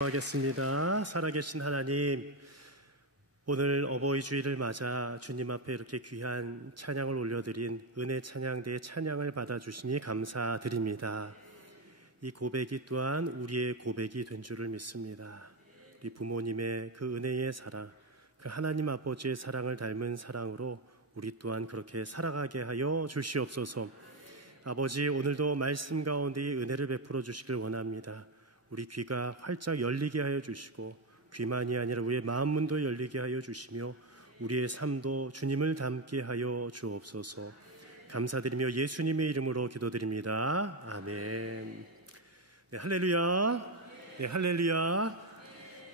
하겠습니다. 살아계신 하나님, 오늘 어버이 주일을 맞아 주님 앞에 이렇게 귀한 찬양을 올려드린 은혜 찬양대의 찬양을 받아주시니 감사드립니다. 이 고백이 또한 우리의 고백이 된 줄을 믿습니다. 우리 부모님의 그 은혜의 사랑, 그 하나님 아버지의 사랑을 닮은 사랑으로 우리 또한 그렇게 살아가게 하여 주시옵소서. 아버지, 오늘도 말씀 가운데 이 은혜를 베풀어 주시길 원합니다. 우리 귀가 활짝 열리게 하여 주시고 귀만이 아니라 우리의 마음 문도 열리게 하여 주시며 우리의 삶도 주님을 닮게 하여 주옵소서. 감사드리며 예수님의 이름으로 기도드립니다. 아멘. 네, 할렐루야. 네, 할렐루야.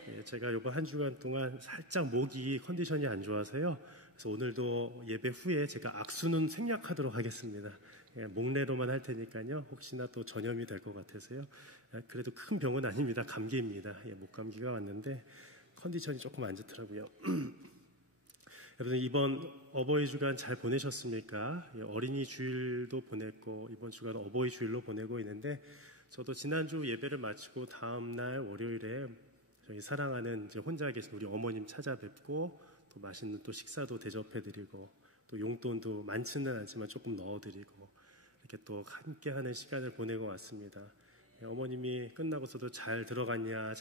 네, 제가 이번 한 주간 동안 살짝 목이 컨디션이 안 좋아서요. 그래서 오늘도 예배 후에 제가 악수는 생략하도록 하겠습니다. 목례로만 할 테니까요. 혹시나 또 전염이 될 것 같아서요. 그래도 큰 병은 아닙니다. 감기입니다. 목감기가 왔는데 컨디션이 조금 안 좋더라고요. 여러분, 이번 어버이 주간 잘 보내셨습니까? 어린이 주일도 보냈고 이번 주간 어버이 주일로 보내고 있는데, 저도 지난주 예배를 마치고 다음날 월요일에 저희 사랑하는 이제 혼자 계신 우리 어머님 찾아뵙고 또 맛있는 또 식사도 대접해드리고 또 용돈도 많지는 않지만 조금 넣어드리고 이렇게 또 함께하는 시간을 보내고 왔습니다. 어머님이 끝나고서도 잘 들어갔냐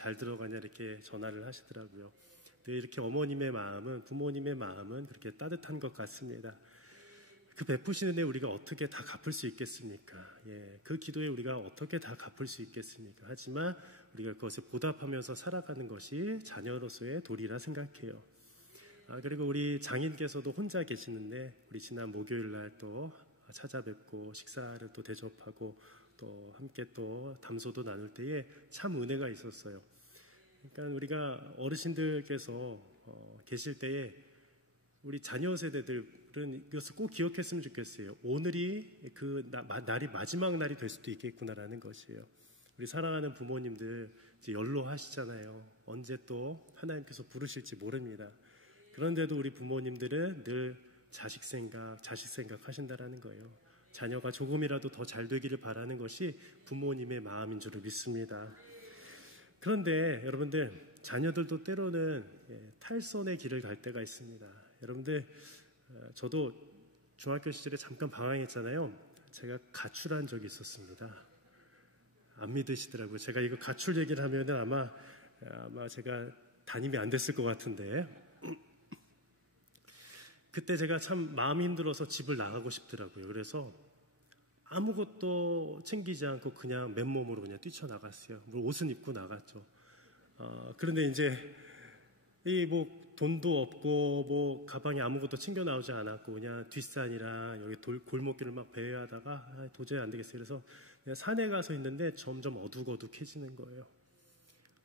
이렇게 전화를 하시더라고요. 근데 이렇게 어머님의 마음은, 부모님의 마음은 그렇게 따뜻한 것 같습니다. 그 베푸시는 데 우리가 어떻게 다 갚을 수 있겠습니까? 그 기도에 우리가 어떻게 다 갚을 수 있겠습니까? 하지만 우리가 그것에 보답하면서 살아가는 것이 자녀로서의 도리라 생각해요. 그리고 우리 장인께서도 혼자 계시는데 우리 지난 목요일 날 또 찾아뵙고 식사를 또 대접하고 또 함께 또 담소도 나눌 때에 참 은혜가 있었어요. 그러니까 우리가 어르신들께서 계실 때에 우리 자녀 세대들은 이것을 꼭 기억했으면 좋겠어요. 오늘이 그 날이 마지막 날이 될 수도 있겠구나라는 것이에요. 우리 사랑하는 부모님들 이제 연로하시잖아요. 언제 또 하나님께서 부르실지 모릅니다. 그런데도 우리 부모님들은 늘 자식 생각 하신다라는 거예요. 자녀가 조금이라도 더 잘 되기를 바라는 것이 부모님의 마음인 줄 믿습니다. 그런데 여러분들, 자녀들도 때로는 탈선의 길을 갈 때가 있습니다. 여러분들, 저도 중학교 시절에 잠깐 방황했잖아요. 제가 가출한 적이 있었습니다. 안 믿으시더라고요. 제가 이거 가출 얘기를 하면은 아마 제가 담임이 안 됐을 것 같은데, 그때 제가 참 마음이 힘들어서 집을 나가고 싶더라고요. 그래서 아무것도 챙기지 않고 그냥 맨몸으로 그냥 뛰쳐나갔어요. 옷은 입고 나갔죠. 그런데 이제 돈도 없고 가방에 아무것도 챙겨 나오지 않았고 그냥 뒷산이랑 여기 골목길을 막 배회하다가 도저히 안 되겠어요. 그래서 그냥 산에 가서 있는데 점점 어둑어둑해지는 거예요.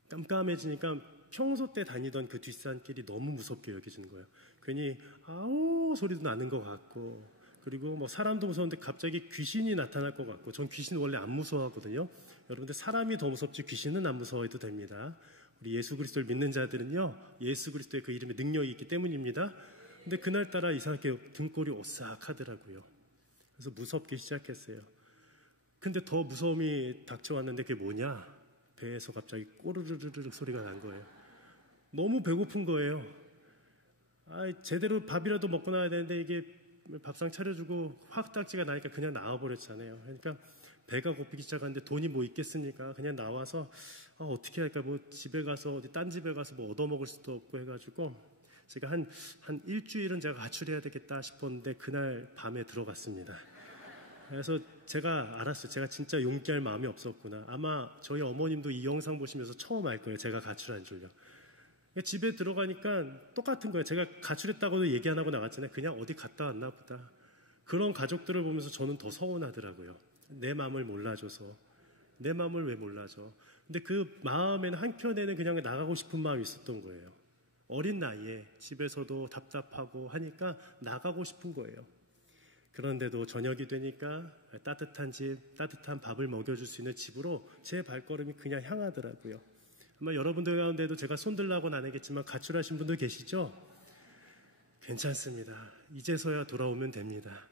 깜깜해지니까 평소 때 다니던 그 뒷산길이 너무 무섭게 여겨지는 거예요. 괜히 아우 소리도 나는 것 같고, 그리고 사람도 무서운데 갑자기 귀신이 나타날 것 같고. 전 귀신 원래 안 무서워하거든요. 여러분들, 사람이 더 무섭지 귀신은 안 무서워해도 됩니다. 우리 예수 그리스도를 믿는 자들은요, 예수 그리스도의 그 이름에 능력이 있기 때문입니다. 근데 그날따라 이상하게 등골이 오싹하더라고요. 그래서 무섭기 시작했어요. 근데 더 무서움이 닥쳐왔는데 그게 뭐냐? 배에서 갑자기 꼬르르르르 소리가 난 거예요. 너무 배고픈 거예요. 제대로 밥이라도 먹고 나와야 되는데 이게 밥상 차려주고 화딱지가 나니까 그냥 나와버렸잖아요. 그러니까 배가 고프기 시작하는데 돈이 뭐 있겠습니까? 그냥 나와서 어떻게 할까? 집에 가서 어디 딴 집에 가서 얻어먹을 수도 없고 해가지고 제가 한 일주일은 제가 가출해야 되겠다 싶었는데 그날 밤에 들어갔습니다. 그래서 제가 알았어요. 제가 진짜 용기할 마음이 없었구나. 아마 저희 어머님도 이 영상 보시면서 처음 알 거예요. 제가 가출한 줄요. 집에 들어가니까 똑같은 거예요. 제가 가출했다고도 얘기 안 하고 나갔잖아요. 그냥 어디 갔다 왔나 보다. 그런 가족들을 보면서 저는 더 서운하더라고요. 내 마음을 몰라줘서. 내 마음을 왜 몰라줘. 근데 그 마음에는 한켠에는 그냥 나가고 싶은 마음이 있었던 거예요. 어린 나이에 집에서도 답답하고 하니까 나가고 싶은 거예요. 그런데도 저녁이 되니까 따뜻한 집, 따뜻한 밥을 먹여줄 수 있는 집으로 제 발걸음이 그냥 향하더라고요. 아마 여러분들 가운데도 제가 손들라고는 안 하겠지만 가출하신 분들 계시죠? 괜찮습니다. 이제서야 돌아오면 됩니다.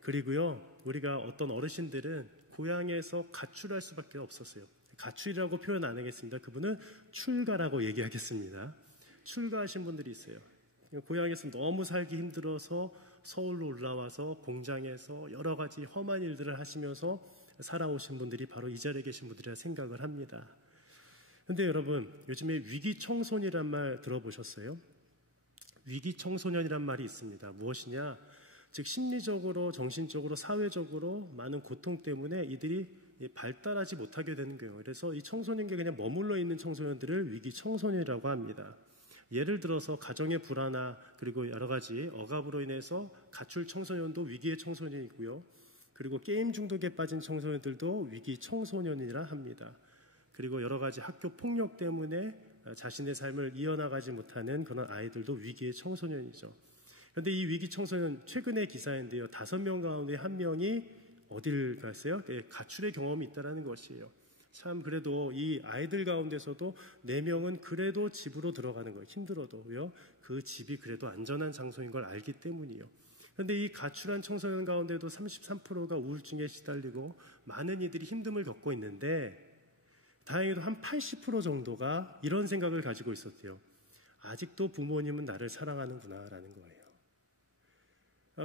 그리고요, 우리가 어떤 어르신들은 고향에서 가출할 수밖에 없었어요. 가출이라고 표현 안 하겠습니다. 그분은 출가라고 얘기하겠습니다. 출가하신 분들이 있어요. 고향에서 너무 살기 힘들어서 서울로 올라와서 공장에서 여러 가지 험한 일들을 하시면서 살아오신 분들이 바로 이 자리에 계신 분들이라 생각을 합니다. 근데 여러분, 요즘에 위기청소년이란 말 들어보셨어요? 위기청소년이란 말이 있습니다. 무엇이냐? 즉 심리적으로, 정신적으로, 사회적으로 많은 고통 때문에 이들이 발달하지 못하게 되는 거예요. 그래서 이 청소년기에 그냥 머물러 있는 청소년들을 위기청소년이라고 합니다. 예를 들어서 가정의 불안화 그리고 여러 가지 억압으로 인해서 가출 청소년도 위기의 청소년이고요. 그리고 게임 중독에 빠진 청소년들도 위기 청소년이라 합니다. 그리고 여러 가지 학교 폭력 때문에 자신의 삶을 이어나가지 못하는 그런 아이들도 위기의 청소년이죠. 그런데 이 위기 청소년 최근의 기사인데요. 5명 가운데 1명이 어딜 갔어요? 가출의 경험이 있다는 것이에요. 참 그래도 이 아이들 가운데서도 4명은 그래도 집으로 들어가는 거예요. 힘들어도요. 그 집이 그래도 안전한 장소인 걸 알기 때문이에요. 그런데 이 가출한 청소년 가운데도 33%가 우울증에 시달리고 많은 이들이 힘듦을 겪고 있는데 다행히도 한 80% 정도가 이런 생각을 가지고 있었대요. 아직도 부모님은 나를 사랑하는구나 라는 거예요.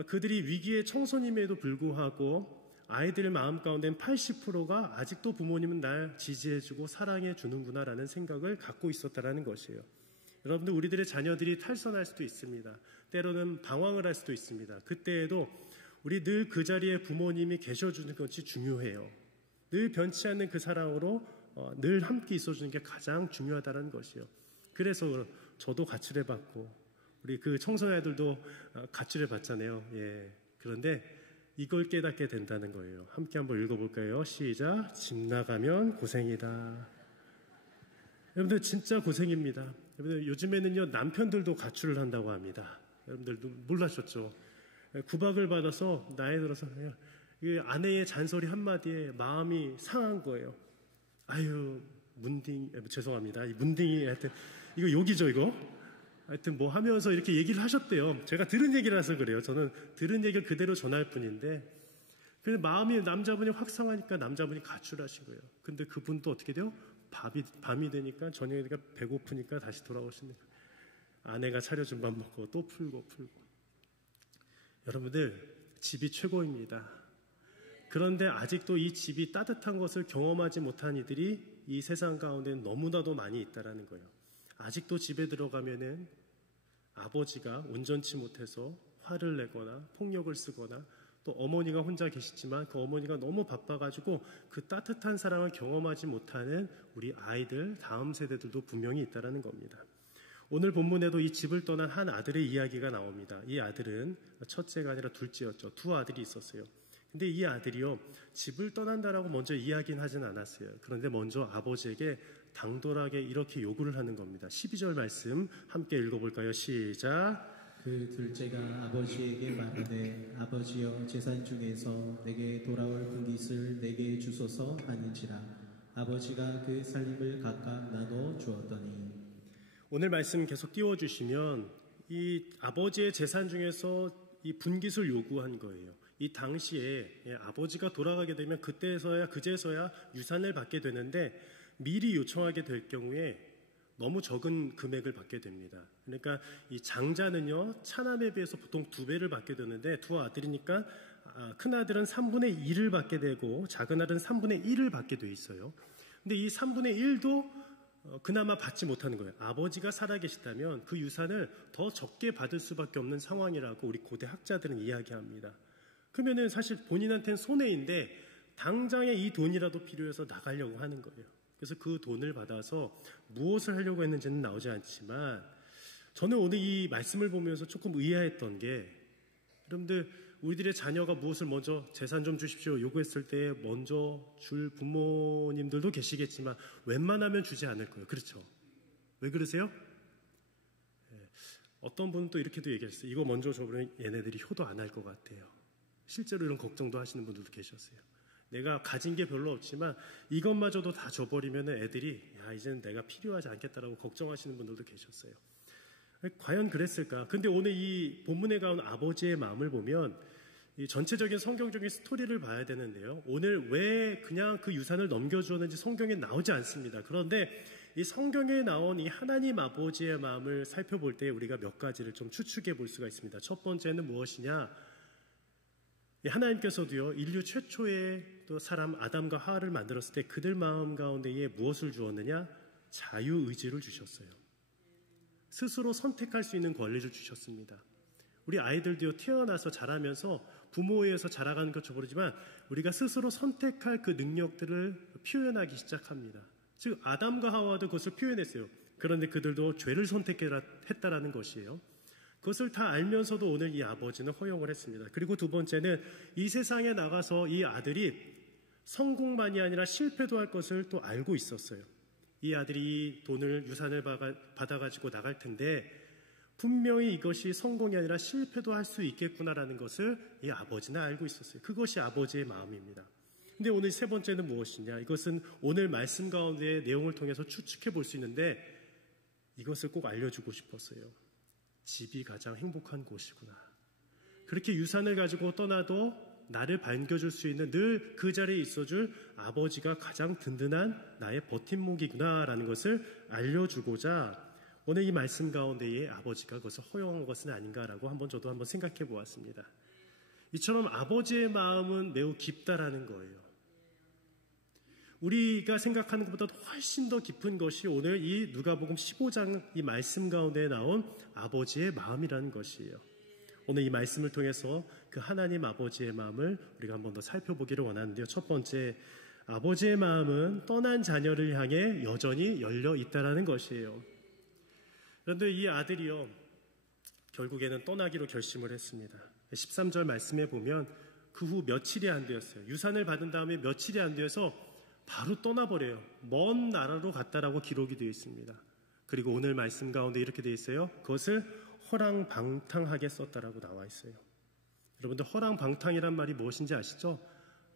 그들이 위기의 청소년임에도 불구하고 아이들 마음 가운데는 80%가 아직도 부모님은 날 지지해주고 사랑해주는구나 라는 생각을 갖고 있었다는 것이에요. 여러분들, 우리들의 자녀들이 탈선할 수도 있습니다. 때로는 방황을 할 수도 있습니다. 그때에도 우리 늘 그 자리에 부모님이 계셔주는 것이 중요해요. 늘 변치 않는 그 사랑으로 늘 함께 있어주는 게 가장 중요하다는 것이요. 그래서 저도 가출해봤고 우리 그 청소년들도 가출해봤잖아요. 예. 그런데 이걸 깨닫게 된다는 거예요. 함께 한번 읽어볼까요? 시작. 집 나가면 고생이다. 여러분들 진짜 고생입니다. 여러분들 요즘에는요 남편들도 가출을 한다고 합니다. 여러분들도 몰라셨죠? 구박을 받아서 나이 들어서 아내의 잔소리 한마디에 마음이 상한 거예요. 아유 문딩 죄송합니다. 이 문딩이 하여튼 이거 욕이죠 이거. 하여튼 뭐 하면서 이렇게 얘기를 하셨대요. 제가 들은 얘기라서 그래요. 저는 들은 얘기를 그대로 전할 뿐인데 그래서 마음이 남자분이 확상하니까 남자분이 가출하신 거예요. 근데 그분도 어떻게 돼요? 밤이 되니까 저녁이 되니까 배고프니까 다시 돌아오십니다. 아내가 차려준 밥 먹고 또 풀고 여러분들 집이 최고입니다. 그런데 아직도 이 집이 따뜻한 것을 경험하지 못한 이들이 이 세상 가운데 너무나도 많이 있다는 거예요. 아직도 집에 들어가면은 아버지가 온전치 못해서 화를 내거나 폭력을 쓰거나 또 어머니가 혼자 계시지만 그 어머니가 너무 바빠가지고 그 따뜻한 사랑을 경험하지 못하는 우리 아이들, 다음 세대들도 분명히 있다는 겁니다. 오늘 본문에도 이 집을 떠난 한 아들의 이야기가 나옵니다. 이 아들은 첫째가 아니라 둘째였죠. 2 아들이 있었어요. 근데 이 아들이요, 집을 떠난다라고 먼저 이야기는 하진 않았어요. 그런데 먼저 아버지에게 당돌하게 이렇게 요구를 하는 겁니다. 12절 말씀 함께 읽어볼까요? 시작. 그 둘째가 아버지에게 말하되 아버지여 재산 중에서 내게 돌아올 분깃을 내게 주소서 하는지라. 아버지가 그 살림을 각각 나눠 주었더니. 오늘 말씀 계속 띄워주시면 이 아버지의 재산 중에서 이 분깃을 요구한 거예요. 이 당시에 아버지가 돌아가게 되면 그제서야 유산을 받게 되는데 미리 요청하게 될 경우에 너무 적은 금액을 받게 됩니다. 그러니까 이 장자는요 차남에 비해서 보통 2배를 받게 되는데 2 아들이니까 큰 아들은 3분의 2를 받게 되고 작은 아들은 3분의 1을 받게 돼 있어요. 근데 이 3분의 1도 그나마 받지 못하는 거예요. 아버지가 살아계시다면 그 유산을 더 적게 받을 수밖에 없는 상황이라고 우리 고대 학자들은 이야기합니다. 그러면은 사실 본인한테는 손해인데 당장에 이 돈이라도 필요해서 나가려고 하는 거예요. 그래서 그 돈을 받아서 무엇을 하려고 했는지는 나오지 않지만 저는 오늘 이 말씀을 보면서 조금 의아했던 게 여러분들 우리들의 자녀가 무엇을 먼저 재산 좀 주십시오 요구했을 때 먼저 줄 부모님들도 계시겠지만 웬만하면 주지 않을 거예요. 그렇죠? 왜 그러세요? 어떤 분은 또 이렇게도 얘기했어요. 이거 먼저 줘버리면 얘네들이 효도 안 할 것 같아요. 실제로 이런 걱정도 하시는 분들도 계셨어요. 내가 가진 게 별로 없지만 이것마저도 다 줘버리면 애들이 이제는 내가 필요하지 않겠다라고 걱정하시는 분들도 계셨어요. 과연 그랬을까? 근데 오늘 이 본문에 가온 아버지의 마음을 보면 이 전체적인 성경적인 스토리를 봐야 되는데요. 오늘 왜 그냥 그 유산을 넘겨주었는지 성경에 나오지 않습니다. 그런데 이 성경에 나온 이 하나님 아버지의 마음을 살펴볼 때 우리가 몇 가지를 좀 추측해 볼 수가 있습니다. 첫 번째는 무엇이냐? 하나님께서도요, 인류 최초의 또 사람 아담과 하와를 만들었을 때 그들 마음 가운데에 무엇을 주었느냐? 자유의지를 주셨어요. 스스로 선택할 수 있는 권리를 주셨습니다. 우리 아이들도요, 태어나서 자라면서 부모에 의해서 자라가는 것처럼 모르지만 우리가 스스로 선택할 그 능력들을 표현하기 시작합니다. 즉 아담과 하와도 그것을 표현했어요. 그런데 그들도 죄를 선택했다라는 것이에요. 그것을 다 알면서도 오늘 이 아버지는 허용을 했습니다. 그리고 두 번째는 이 세상에 나가서 이 아들이 성공만이 아니라 실패도 할 것을 또 알고 있었어요. 이 아들이 돈을 유산을 받아가지고 나갈 텐데 분명히 이것이 성공이 아니라 실패도 할 수 있겠구나라는 것을 이 아버지는 알고 있었어요. 그것이 아버지의 마음입니다. 근데 오늘 세 번째는 무엇이냐? 이것은 오늘 말씀 가운데의 내용을 통해서 추측해 볼 수 있는데 이것을 꼭 알려주고 싶었어요. 집이 가장 행복한 곳이구나. 그렇게 유산을 가지고 떠나도 나를 반겨줄 수 있는 늘 그 자리에 있어줄 아버지가 가장 든든한 나의 버팀목이구나 라는 것을 알려주고자 오늘 이 말씀 가운데에 아버지가 그것을 허용한 것은 아닌가라고 저도 한번 생각해 보았습니다. 이처럼 아버지의 마음은 매우 깊다라는 거예요. 우리가 생각하는 것보다 훨씬 더 깊은 것이 오늘 이 누가복음 15장 이 말씀 가운데 나온 아버지의 마음이라는 것이에요. 오늘 이 말씀을 통해서 그 하나님 아버지의 마음을 우리가 한 번 더 살펴보기를 원하는데요. 첫 번째, 아버지의 마음은 떠난 자녀를 향해 여전히 열려 있다라는 것이에요. 그런데 이 아들이요, 결국에는 떠나기로 결심을 했습니다. 13절 말씀에 보면 그 후 며칠이 안 되었어요. 유산을 받은 다음에 며칠이 안 되어서 바로 떠나버려요. 먼 나라로 갔다라고 기록이 되어 있습니다. 그리고 오늘 말씀 가운데 이렇게 되어 있어요. 그것을 허랑방탕하게 썼다라고 나와 있어요. 여러분들 허랑방탕이란 말이 무엇인지 아시죠?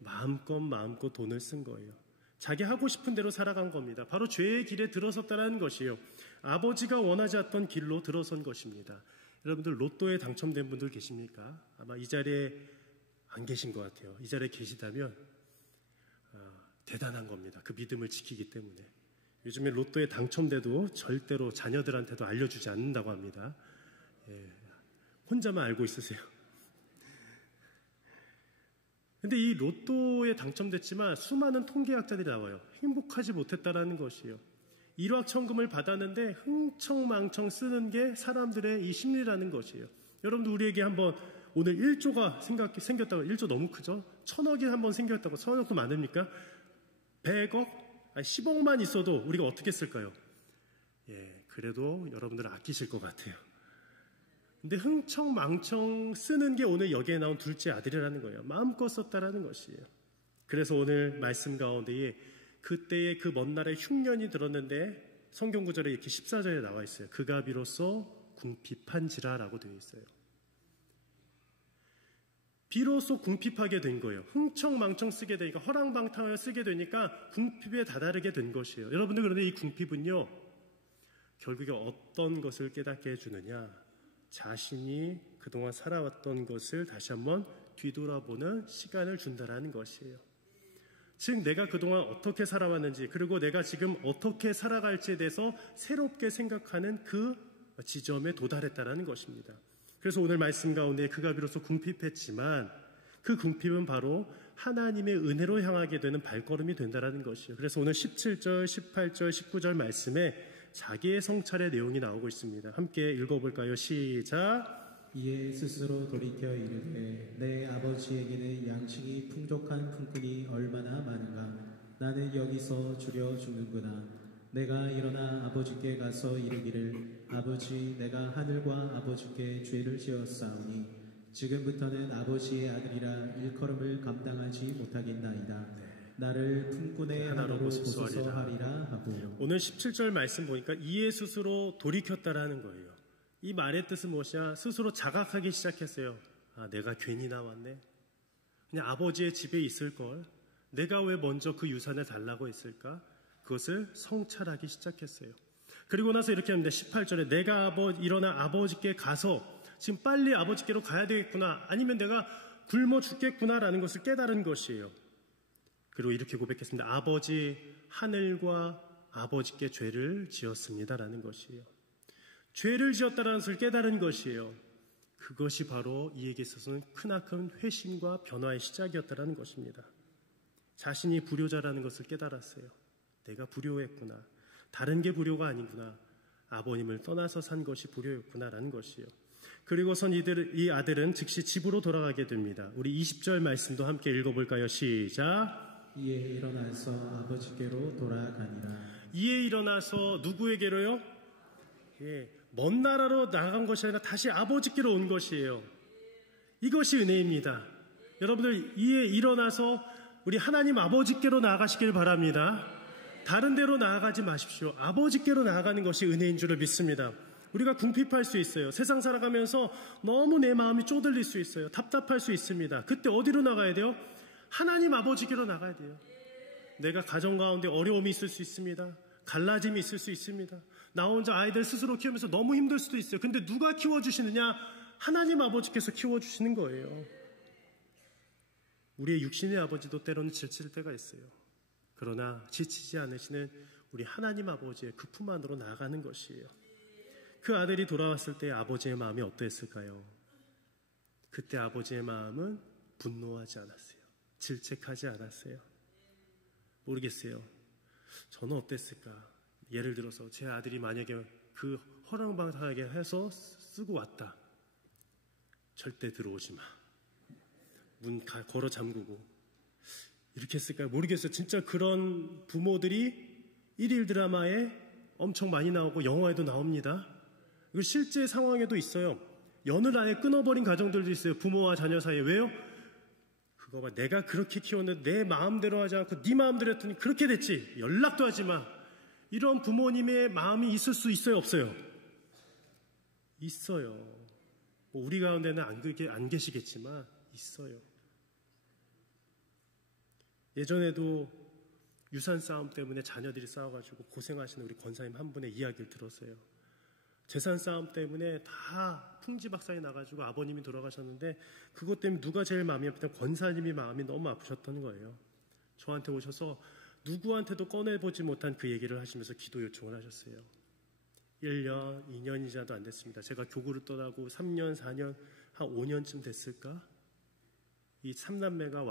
마음껏 돈을 쓴 거예요. 자기 하고 싶은 대로 살아간 겁니다. 바로 죄의 길에 들어섰다는 것이에요. 아버지가 원하지 않던 길로 들어선 것입니다. 여러분들 로또에 당첨된 분들 계십니까? 아마 이 자리에 안 계신 것 같아요. 이 자리에 계시다면 대단한 겁니다. 그 믿음을 지키기 때문에. 요즘에 로또에 당첨돼도 절대로 자녀들한테도 알려주지 않는다고 합니다. 혼자만 알고 있으세요. 근데 이 로또에 당첨됐지만 수많은 통계학자들이 나와요. 행복하지 못했다라는 것이에요. 일확천금을 받았는데 흥청망청 쓰는 게 사람들의 이 심리라는 것이에요. 여러분들 우리에게 한번 오늘 1조가 생겼다고, 1조 너무 크죠? 1000억이 한번 생겼다고, 1000억도 많습니까? 100억? 10억만 있어도 우리가 어떻게 쓸까요? 그래도 여러분들 아끼실 것 같아요. 근데 흥청망청 쓰는 게 오늘 여기에 나온 둘째 아들이라는 거예요. 마음껏 썼다라는 것이에요. 그래서 오늘 말씀 가운데에 그때의 그 먼 날에 흉년이 들었는데 성경 구절에 이렇게 14절에 나와 있어요. 그가 비로소 궁핍한지라라고 되어 있어요. 비로소 궁핍하게 된 거예요. 흥청망청 쓰게 되니까, 허랑방탕을 쓰게 되니까 궁핍에 다다르게 된 것이에요. 여러분들, 그런데 이 궁핍은요, 결국에 어떤 것을 깨닫게 해주느냐? 자신이 그동안 살아왔던 것을 다시 한번 뒤돌아보는 시간을 준다라는 것이에요. 즉 내가 그동안 어떻게 살아왔는지, 그리고 내가 지금 어떻게 살아갈지에 대해서 새롭게 생각하는 그 지점에 도달했다라는 것입니다. 그래서 오늘 말씀 가운데 그가 비로소 궁핍했지만 그 궁핍은 바로 하나님의 은혜로 향하게 되는 발걸음이 된다라는 것이에요. 그래서 오늘 17절, 18절, 19절 말씀에 자기의 성찰의 내용이 나오고 있습니다. 함께 읽어볼까요? 시작! 이에 스스로 돌이켜 이르되 내 아버지에게는 양식이 풍족한 품꾼이 얼마나 많은가. 나는 여기서 줄여 죽는구나. 내가 일어나 아버지께 가서 이르기를 아버지, 내가 하늘과 아버지께 죄를 지었사오니 지금부터는 아버지의 아들이라 일컬음을 감당하지 못하겠나이다. 나를 품꾼의 하나로 보소서 하리라 하고. 오늘 17절 말씀 보니까 이에 스스로 돌이켰다라는 거예요. 이 말의 뜻은 무엇이야? 스스로 자각하기 시작했어요. 내가 괜히 나왔네. 그냥 아버지의 집에 있을걸. 내가 왜 먼저 그 유산을 달라고 했을까? 그것을 성찰하기 시작했어요. 그리고 나서 이렇게 합니다. 18절에 내가 일어나 아버지께 가서 지금 빨리 아버지께로 가야 되겠구나. 아니면 내가 굶어 죽겠구나라는 것을 깨달은 것이에요. 그리고 이렇게 고백했습니다. 아버지, 하늘과 아버지께 죄를 지었습니다라는 것이에요. 죄를 지었다라는 것을 깨달은 것이에요. 그것이 바로 이에게 있어서는 크나큰 회심과 변화의 시작이었다라는 것입니다. 자신이 불효자라는 것을 깨달았어요. 내가 불효했구나. 다른 게 불효가 아니구나. 아버님을 떠나서 산 것이 불효였구나라는 것이에요. 그리고선 이 아들은 즉시 집으로 돌아가게 됩니다. 우리 20절 말씀도 함께 읽어볼까요? 시작. 이에 일어나서 아버지께로 돌아가니라. 이에 일어나서 누구에게로요? 먼 나라로 나간 것이 아니라 다시 아버지께로 온 것이에요. 이것이 은혜입니다. 여러분들 이에 일어나서 우리 하나님 아버지께로 나아가시길 바랍니다. 다른 데로 나아가지 마십시오. 아버지께로 나아가는 것이 은혜인 줄을 믿습니다. 우리가 궁핍할 수 있어요. 세상 살아가면서 너무 내 마음이 쪼들릴 수 있어요. 답답할 수 있습니다. 그때 어디로 나가야 돼요? 하나님 아버지께로 나가야 돼요. 내가 가정 가운데 어려움이 있을 수 있습니다. 갈라짐이 있을 수 있습니다. 나 혼자 아이들 스스로 키우면서 너무 힘들 수도 있어요. 근데 누가 키워주시느냐? 하나님 아버지께서 키워주시는 거예요. 우리의 육신의 아버지도 때로는 지칠 때가 있어요. 그러나 지치지 않으시는 우리 하나님 아버지의 그 품 안으로 나아가는 것이에요. 그 아들이 돌아왔을 때 아버지의 마음이 어땠을까요? 그때 아버지의 마음은 분노하지 않았어요. 질책하지 않았어요. 모르겠어요. 저는 어땠을까? 예를 들어서 제 아들이 만약에 그 허랑방탕하게 해서 쓰고 왔다. 절대 들어오지 마. 문 걸어 잠그고. 이렇게 했을까요? 모르겠어요. 진짜 그런 부모들이 일일 드라마에 엄청 많이 나오고 영화에도 나옵니다. 이거 실제 상황에도 있어요. 연을 아예 끊어버린 가정들도 있어요. 부모와 자녀 사이에. 왜요? 그거 봐. 내가 그렇게 키웠는데 내 마음대로 하지 않고 네 마음대로 했더니 그렇게 됐지. 연락도 하지 마. 이런 부모님의 마음이 있을 수 있어요? 없어요? 있어요. 우리 가운데는 안 계시겠지만 있어요. 예전에도 유산 싸움 때문에 자녀들이 싸워가지고 고생하시는 우리 권사님 한 분의 이야기를 들었어요. 재산 싸움 때문에 다 풍지박산이 나가지고 아버님이 돌아가셨는데 그것 때문에 누가 제일 마음이 아프냐면 권사님이 마음이 너무 아프셨던 거예요. 저한테 오셔서 누구한테도 꺼내보지 못한 그 얘기를 하시면서 기도 요청을 하셨어요. 1년, 2년이 지나도 안 됐습니다. 제가 교구를 떠나고 3년, 4년, 한 5년쯤 됐을까? 이 3남매가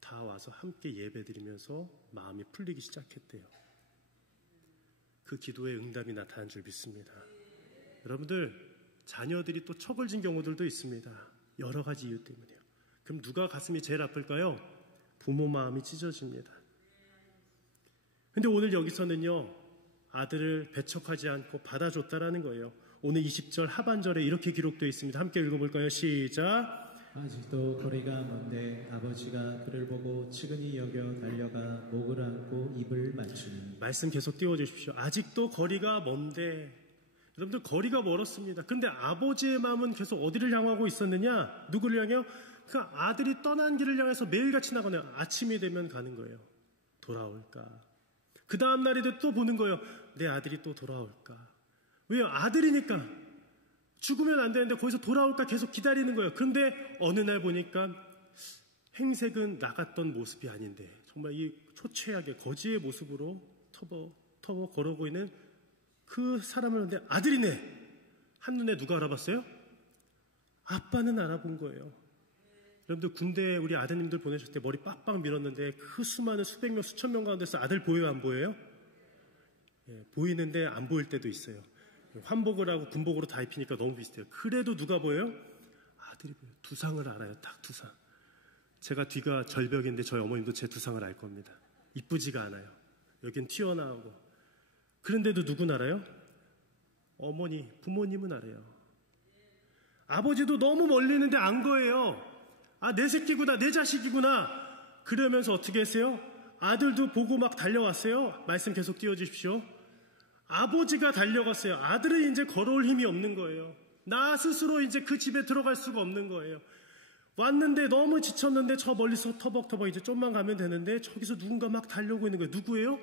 다 와서 함께 예배드리면서 마음이 풀리기 시작했대요. 그 기도의 응답이 나타난 줄 믿습니다. 여러분들, 자녀들이 또 척을 진 경우들도 있습니다. 여러 가지 이유 때문에요. 그럼 누가 가슴이 제일 아플까요? 부모 마음이 찢어집니다. 근데 오늘 여기서는요, 아들을 배척하지 않고 받아줬다라는 거예요. 오늘 20절 하반절에 이렇게 기록되어 있습니다. 함께 읽어볼까요? 시작. 아직도 거리가 먼데 아버지가 그를 보고 측은히 여겨 달려가 목을 안고 입을 맞추니. 말씀 계속 띄워주십시오. 아직도 거리가 먼데. 여러분들 거리가 멀었습니다. 근데 아버지의 마음은 계속 어디를 향하고 있었느냐? 누구를 향해요? 그 아들이 떠난 길을 향해서 매일같이 나가네요. 아침이 되면 가는 거예요. 돌아올까? 그 다음 날에도 또 보는 거예요. 내 아들이 또 돌아올까? 왜요? 아들이니까. 죽으면 안 되는데 거기서 돌아올까 계속 기다리는 거예요. 그런데 어느 날 보니까 행색은 나갔던 모습이 아닌데 정말 이 초췌하게 거지의 모습으로 터벅 걸어오고 있는 그 사람을 보는데 아들이네. 한눈에 누가 알아봤어요? 아빠는 알아본 거예요. 여러분들 군대에 우리 아드님들 보내실 때 머리 빡빡 밀었는데 그 수많은 수백 명, 수천 명 가운데서 아들 보여요? 안 보여요? 보이는데 안 보일 때도 있어요. 환복을 하고 군복으로 다 입히니까 너무 비슷해요. 그래도 누가 보여요? 아들이 보여요. 두상을 알아요. 딱 두상. 제가 뒤가 절벽인데 저희 어머님도 제 두상을 알 겁니다. 이쁘지가 않아요. 여긴 튀어나오고. 그런데도 누군 알아요? 어머니, 부모님은 알아요. 아버지도 너무 멀리 있는데 안 거예요. 아, 내 새끼구나, 내 자식이구나. 그러면서 어떻게 했어요? 아들도 보고 막 달려왔어요. 말씀 계속 띄워주십시오. 아버지가 달려갔어요. 아들은 이제 걸어올 힘이 없는 거예요. 나 스스로 이제 그 집에 들어갈 수가 없는 거예요. 왔는데 너무 지쳤는데 저 멀리서 터벅터벅 이제 좀만 가면 되는데 저기서 누군가 막 달려오고 있는 거예요. 누구예요?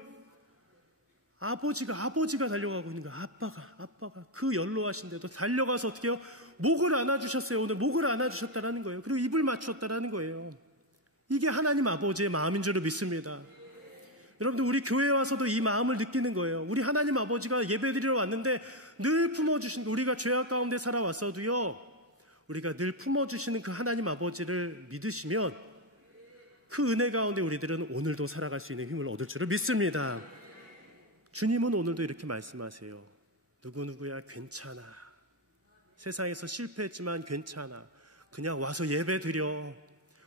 아버지가 달려가고 있는 거예요. 아빠가 그 연로하신데도 달려가서 어떻게 해요? 목을 안아주셨어요. 오늘 목을 안아주셨다라는 거예요. 그리고 입을 맞추었다라는 거예요. 이게 하나님 아버지의 마음인 줄을 믿습니다. 여러분들, 우리 교회에 와서도 이 마음을 느끼는 거예요. 우리 하나님 아버지가 예배드리러 왔는데 늘 품어주신, 우리가 죄악 가운데 살아왔어도요, 우리가 늘 품어주시는 그 하나님 아버지를 믿으시면 그 은혜 가운데 우리들은 오늘도 살아갈 수 있는 힘을 얻을 줄을 믿습니다. 주님은 오늘도 이렇게 말씀하세요. 누구누구야 괜찮아. 세상에서 실패했지만 괜찮아. 그냥 와서 예배 드려.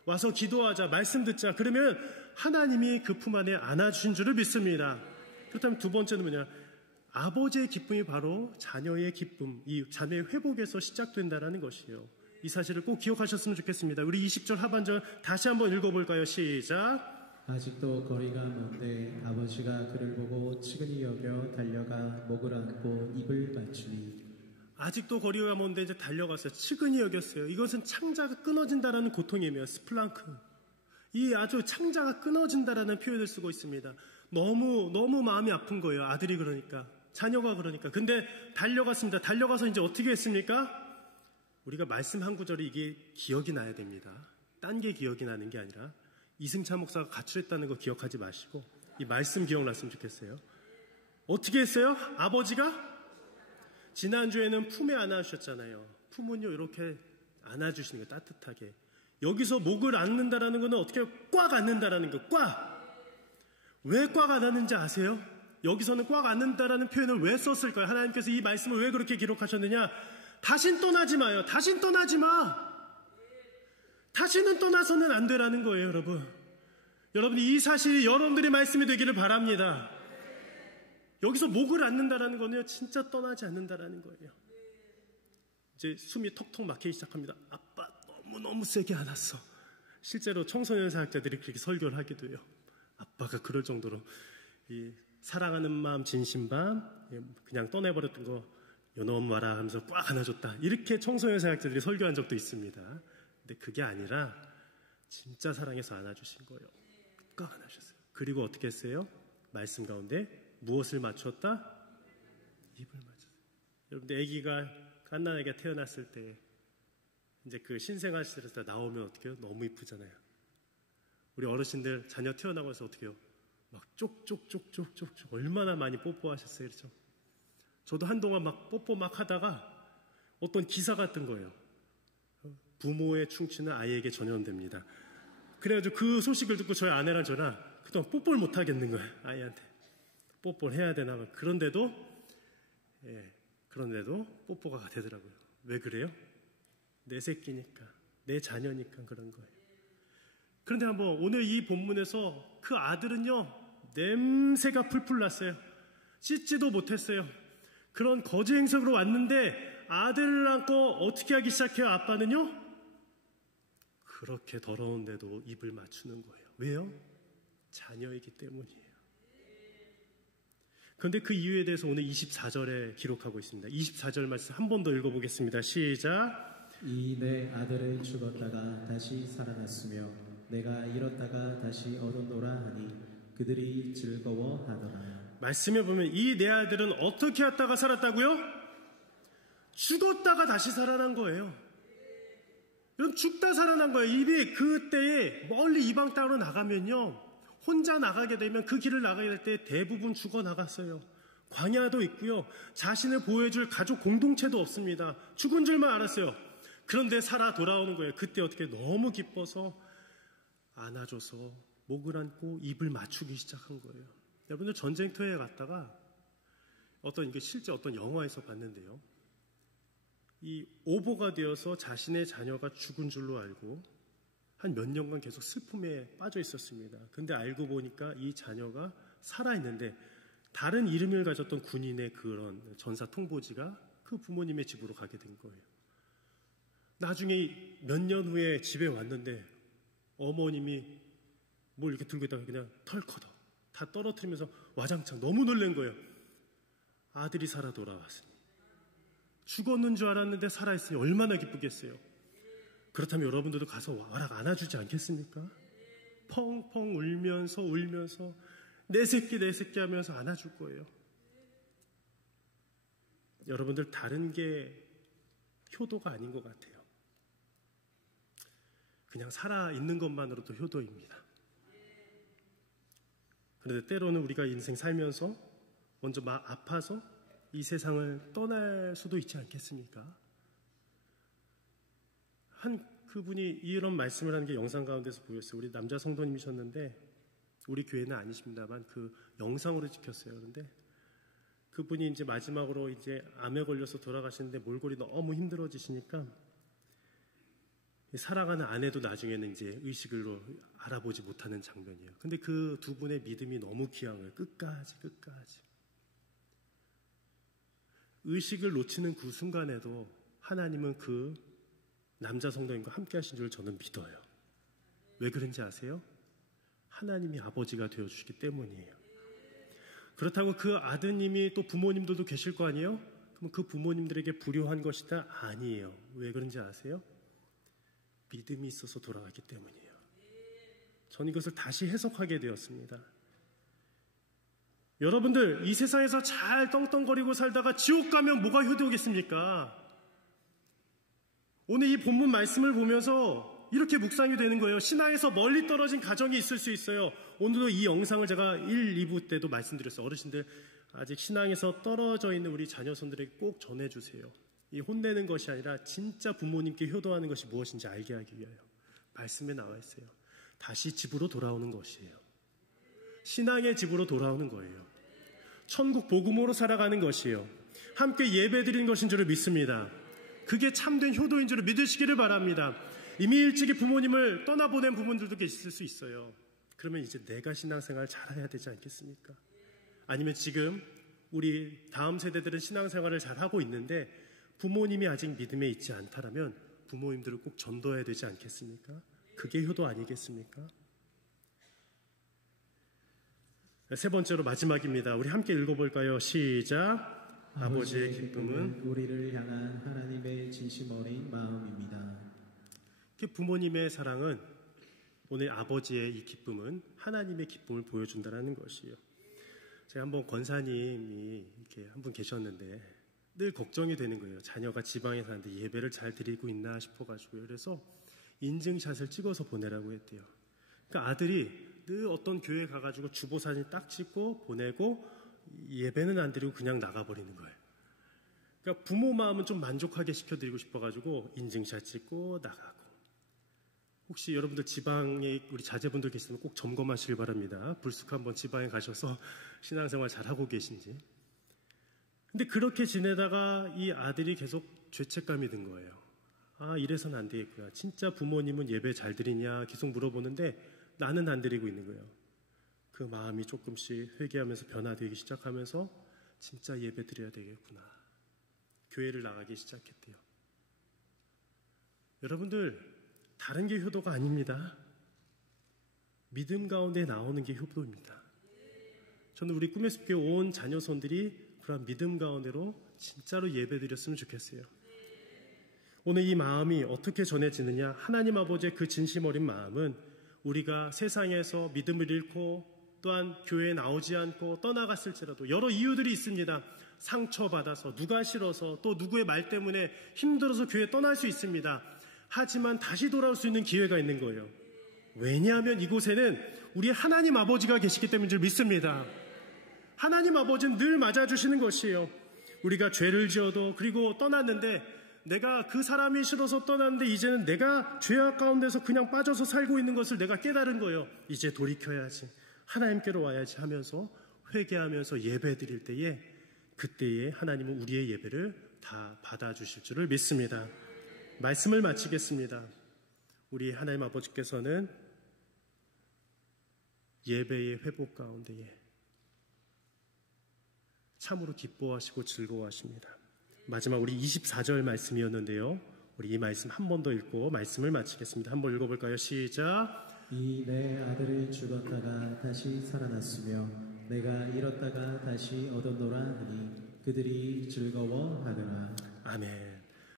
와서 기도하자. 말씀 듣자. 그러면 하나님이 그 품 안에 안아주신 줄을 믿습니다. 그렇다면 두 번째는 뭐냐? 아버지의 기쁨이 바로 자녀의 기쁨, 이 자녀의 회복에서 시작된다는 것이에요. 이 사실을 꼭 기억하셨으면 좋겠습니다. 우리 20절 하반절 다시 한번 읽어볼까요? 시작. 아직도 거리가 먼데 아버지가 그를 보고 치근히 여겨 달려가 목을 안고 입을 맞추니. 아직도 거리가 먼데 이제 달려갔어요. 치근히 여겼어요. 이것은 창자가 끊어진다라는 고통이며 스플랑크. 이 아주 창자가 끊어진다라는 표현을 쓰고 있습니다. 너무 마음이 아픈 거예요. 아들이 그러니까, 자녀가 그러니까. 근데 달려갔습니다. 달려가서 이제 어떻게 했습니까? 우리가 말씀 한 구절이 이게 기억이 나야 됩니다. 딴 게 기억이 나는 게 아니라 이승찬 목사가 가출했다는 거 기억하지 마시고 이 말씀 기억났으면 좋겠어요. 어떻게 했어요? 아버지가 지난주에는 품에 안아주셨잖아요. 품은요 이렇게 안아주시는 거 따뜻하게. 여기서 목을 안는다라는 거는 어떻게 꽉 안는다라는 거. 꽉! 왜 꽉 안았는지 아세요? 여기서는 꽉 안는다라는 표현을 왜 썼을까요? 하나님께서 이 말씀을 왜 그렇게 기록하셨느냐? 다신 떠나지 마요. 다신 떠나지 마. 다시는 떠나서는 안 되라는 거예요, 여러분. 여러분, 이 사실이 여러분들의 말씀이 되기를 바랍니다. 여기서 목을 안는다라는 거는요, 진짜 떠나지 않는다라는 거예요. 이제 숨이 턱턱 막히기 시작합니다. 아빠 너무 세게 안았어. 실제로 청소년 사역자들이 그렇게 설교를 하기도 해요. 아빠가 그럴 정도로 이 사랑하는 마음 진심반 그냥 떠내버렸던 거 요놈 와라 하면서 꽉 안아줬다. 이렇게 청소년 사역자들이 설교한 적도 있습니다. 근데 그게 아니라 진짜 사랑해서 안아주신 거예요. 꽉 안아주셨어요. 그리고 어떻게 했어요? 말씀 가운데 무엇을 맞추었다? 입을 맞췄어요. 여러분들 아기가 갓난아기가 태어났을 때 이제 그 신생아실에서 나오면 어떻게 해요? 너무 이쁘잖아요. 우리 어르신들 자녀 태어나고 나서 어떻게 해요? 막 쪽쪽쪽쪽쪽 얼마나 많이 뽀뽀하셨어요, 그렇죠? 저도 한동안 막 뽀뽀 막 하다가 어떤 기사가 뜬 거예요. 부모의 충치는 아이에게 전염됩니다. 그래가지고 그 소식을 듣고 저희 아내랑 저랑 그동안 뽀뽀를 못 하겠는 거예요. 아이한테 뽀뽀를 해야 되나. 그런데도 뽀뽀가 되더라고요. 왜 그래요? 내 새끼니까, 내 자녀니까 그런 거예요. 그런데 한번 오늘 이 본문에서 그 아들은요, 냄새가 풀풀 났어요. 씻지도 못했어요. 그런 거지 행석으로 왔는데 아들을 안고 어떻게 하기 시작해요? 아빠는요? 그렇게 더러운데도 입을 맞추는 거예요. 왜요? 자녀이기 때문이에요. 그런데 그 이유에 대해서 오늘 24절에 기록하고 있습니다. 24절 말씀 한 번 더 읽어보겠습니다. 시작. 이 내 아들을 죽었다가 다시 살아났으며 내가 잃었다가 다시 얻어노라 하니 그들이 즐거워하더라. 말씀에 보면 이 내 아들은 어떻게 했다가 살았다고요? 죽었다가 다시 살아난 거예요. 여러분, 죽다 살아난 거예요. 입이 그때에 멀리 이방 땅으로 나가면요, 혼자 나가게 되면 그 길을 나가게 될 때 대부분 죽어 나갔어요. 광야도 있고요, 자신을 보호해줄 가족 공동체도 없습니다. 죽은 줄만 알았어요. 그런데 살아 돌아오는 거예요. 그때 어떻게 너무 기뻐서 안아줘서 목을 안고 입을 맞추기 시작한 거예요. 여러분들 전쟁터에 갔다가 실제 어떤 영화에서 봤는데요, 이 오보가 되어서 자신의 자녀가 죽은 줄로 알고 한 몇 년간 계속 슬픔에 빠져 있었습니다. 근데 알고 보니까 이 자녀가 살아있는데 다른 이름을 가졌던 군인의 그런 전사 통보지가 그 부모님의 집으로 가게 된 거예요. 나중에 몇 년 후에 집에 왔는데 어머님이 뭘 이렇게 들고 있다가 그냥 털커덕 다 떨어뜨리면서 와장창 너무 놀란 거예요. 아들이 살아 돌아왔으니. 죽었는 줄 알았는데 살아있으니 얼마나 기쁘겠어요. 그렇다면 여러분들도 가서 와락 안아주지 않겠습니까? 펑펑 울면서 내 새끼 하면서 안아줄 거예요. 여러분들 다른 게 효도가 아닌 것 같아요. 그냥 살아있는 것만으로도 효도입니다. 그런데 때로는 우리가 인생 살면서 먼저 아파서 이 세상을 떠날 수도 있지 않겠습니까? 한 그분이 이런 말씀을 하는 게 영상 가운데서 보였어요. 우리 남자 성도님이셨는데 우리 교회는 아니십니다만 그 영상으로 찍혔어요. 그런데 그분이 이제 마지막으로 이제 암에 걸려서 돌아가시는데 몰골이 너무 힘들어지시니까 사랑하는 아내도 나중에는 이제 의식을 알아보지 못하는 장면이에요. 근데 그 두 분의 믿음이 너무 귀한 거예요. 끝까지. 의식을 놓치는 그 순간에도 하나님은 그 남자 성도님과 함께 하신 줄 저는 믿어요. 왜 그런지 아세요? 하나님이 아버지가 되어주시기 때문이에요. 그렇다고 그 아드님이 또 부모님들도 계실 거 아니에요? 그럼 그 부모님들에게 불효한 것이다? 아니에요. 왜 그런지 아세요? 믿음이 있어서 돌아갔기 때문이에요. 저는 이것을 다시 해석하게 되었습니다. 여러분들 이 세상에서 잘 떵떵거리고 살다가 지옥 가면 뭐가 효도겠습니까? 오늘 이 본문 말씀을 보면서 이렇게 묵상이 되는 거예요. 신앙에서 멀리 떨어진 가정이 있을 수 있어요. 오늘도 이 영상을 제가 1, 2부 때도 말씀드렸어요. 어르신들 아직 신앙에서 떨어져 있는 우리 자녀손들에게 꼭 전해주세요. 이 혼내는 것이 아니라 진짜 부모님께 효도하는 것이 무엇인지 알게 하기 위하여 말씀에 나와 있어요. 다시 집으로 돌아오는 것이에요. 신앙의 집으로 돌아오는 거예요. 천국 복음으로 살아가는 것이에요. 함께 예배드리는 것인 줄을 믿습니다. 그게 참된 효도인 줄을 믿으시기를 바랍니다. 이미 일찍이 부모님을 떠나보낸 부분들도 계실 수 있어요. 그러면 이제 내가 신앙생활 잘해야 되지 않겠습니까? 아니면 지금 우리 다음 세대들은 신앙생활을 잘하고 있는데 부모님이 아직 믿음에 있지 않다라면 부모님들을 꼭 전도해야 되지 않겠습니까? 그게 효도 아니겠습니까? 세 번째로 마지막입니다. 우리 함께 읽어볼까요? 시작. 아버지의 기쁨은 우리를 향한 하나님의 진심 어린 마음입니다. 부모님의 사랑은 오늘 아버지의 이 기쁨은 하나님의 기쁨을 보여준다는 것이에요. 제가 한번 권사님이 이렇게 한 분 계셨는데 늘 걱정이 되는 거예요. 자녀가 지방에 사는데 예배를 잘 드리고 있나 싶어가지고요. 그래서 인증샷을 찍어서 보내라고 했대요. 그러니까 아들이 늘 어떤 교회 가가지고 주보사진 딱 찍고 보내고 예배는 안 드리고 그냥 나가버리는 거예요. 그러니까 부모 마음은 좀 만족하게 시켜드리고 싶어가지고 인증샷 찍고 나가고. 혹시 여러분들 지방에 우리 자제분들 계시면 꼭 점검하시길 바랍니다. 불쑥 한번 지방에 가셔서 신앙생활 잘하고 계신지. 근데 그렇게 지내다가 이 아들이 계속 죄책감이 든 거예요. 아, 이래서는 안 되겠구나. 진짜 부모님은 예배 잘 드리냐 계속 물어보는데 나는 안 드리고 있는 거예요. 그 마음이 조금씩 회개하면서 변화되기 시작하면서 진짜 예배 드려야 되겠구나. 교회를 나가기 시작했대요. 여러분들 다른 게 효도가 아닙니다. 믿음 가운데 나오는 게 효도입니다. 저는 우리 꿈의 숲교회 온 자녀손들이 그런 믿음 가운데로 진짜로 예배드렸으면 좋겠어요. 오늘 이 마음이 어떻게 전해지느냐? 하나님 아버지의 그 진심 어린 마음은 우리가 세상에서 믿음을 잃고 또한 교회에 나오지 않고 떠나갔을지라도 여러 이유들이 있습니다. 상처받아서, 누가 싫어서, 또 누구의 말 때문에 힘들어서 교회 떠날 수 있습니다. 하지만 다시 돌아올 수 있는 기회가 있는 거예요. 왜냐하면 이곳에는 우리 하나님 아버지가 계시기 때문인 줄 믿습니다. 하나님 아버지는 늘 맞아주시는 것이에요. 우리가 죄를 지어도 그리고 떠났는데 내가 그 사람이 싫어서 떠났는데 이제는 내가 죄악 가운데서 그냥 빠져서 살고 있는 것을 내가 깨달은 거예요. 이제 돌이켜야지. 하나님께로 와야지 하면서 회개하면서 예배 드릴 때에 그때에 하나님은 우리의 예배를 다 받아주실 줄을 믿습니다. 말씀을 마치겠습니다. 우리 하나님 아버지께서는 예배의 회복 가운데에 참으로 기뻐하시고 즐거워하십니다. 마지막 우리 24절 말씀이었는데요. 우리 이 말씀 한 번 더 읽고 말씀을 마치겠습니다. 한번 읽어볼까요? 시작. 이 내 아들을 죽었다가 다시 살아났으며 내가 잃었다가 다시 얻었노라 하니 그들이 즐거워하더라. 아멘.